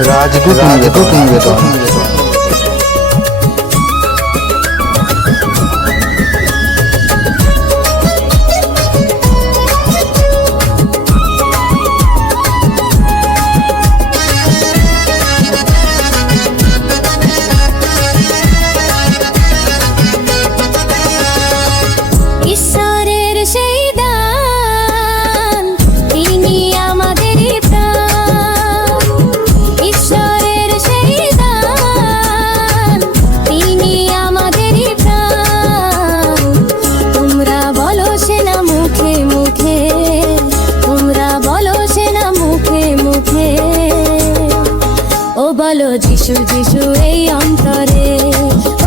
রাজদূত নিবেদন। ঈশ্বরের সেই দান, তিনি আমাদেরই প্রাণ। ঈশ্বরের সেই দান, তিনি আমাদেরই প্রাণ। তোমরা বলো সে না মুখে মুখে, তোমরা বলো সে না মুখে মুখে। ও বলো যিশু যিশু এই অন্তরে,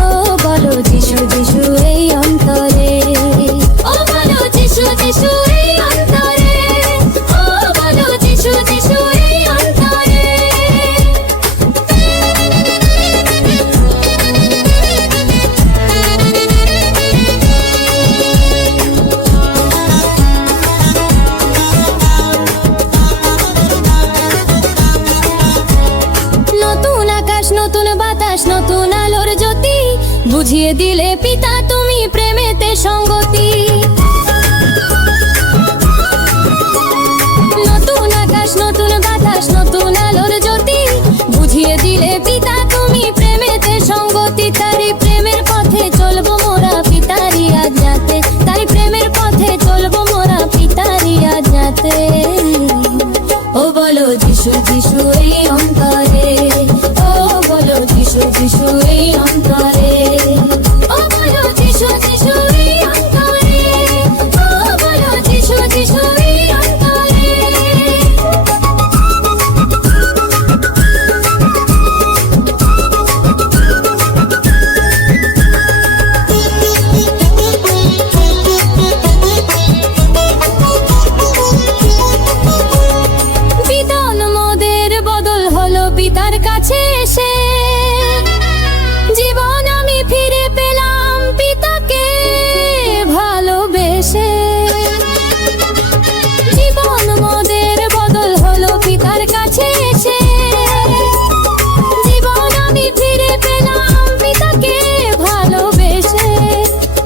ও বলো যিশু যিশু এই অন্তরে। ও বলো যিশু যিশু এই অন্তরে, ও বলো যিশু যিশু এই অন্তরে। নতুন আকাশ নতুন বাতাস নতুন আলোর জ্যোতি, বুঝিয়ে দিলে পিতা তুমি প্রেমেতে সঙ্গতি। নতুন আকাশ নতুন বাতাস নতুন আলোর জ্যোতি, বুঝিয়ে দিলে পিতা তুমি প্রেমেতে সঙ্গতি। তারি প্রেমের পথে চলবো মোরা পিতারি আজ্ঞাতে, তারি প্রেমের পথে চলবো মোরা পিতারি আজ্ঞাতে। ও বলো যিশু যিশু এই অন্তরে, ও বলো যিশু যিশু এই অন্তরে। ও বলো যিশু যিশু এই অন্তরে, ও বলো যিশু যিশু এই অন্তরে। বিধান মোদের বদল হলো পিতার কাছে এসে, জীবন আমি ফিরে পেলাম পিতাকে ভালোবেসে। জীবন মোদের বদল হলো পিতার কাছে এসে, জীবন আমি ফিরে পেলাম পিতাকে ভালোবেসে।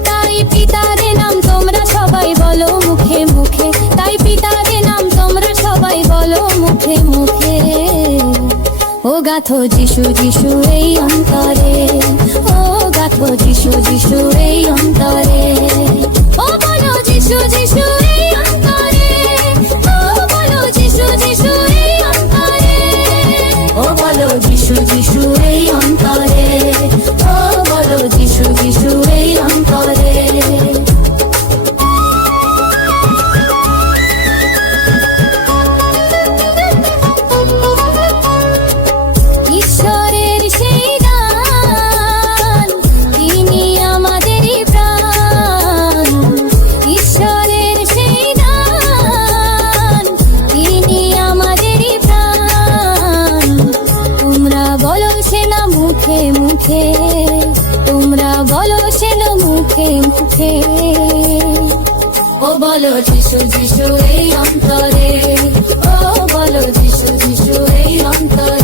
তাই পিতারে নাম তোমরা সবাই বলো মুখে মুখে, তাই পিতারে নাম তোমরা সবাই বলো মুখে মুখে। ও গাথো যিশু যিশু এই অন্তরে, ও গাথো যিশু যিশু এই অন্তরে। ও বলো যিশু যিশু এই অন্তরে, ও বলো যিশু যিশু এই অন্তরে। ও বলো যিশু যিশু এই অন্তরে, ও বলো যিশু যিশু এই অন্তরে। ঈশ্বরের সেই দান, তিনি আমাদেরই প্রাণ। ঈশ্বরের সেই দান, তিনি আমাদেরই প্রাণ। তোমরা বলো সে না মুখে মুখে, তোমরা বলো সে না মুখে মুখে। ও বলো যিশু যিশু এই অন্তরে, ও বলো যিশু যিশু এই অন্তরে।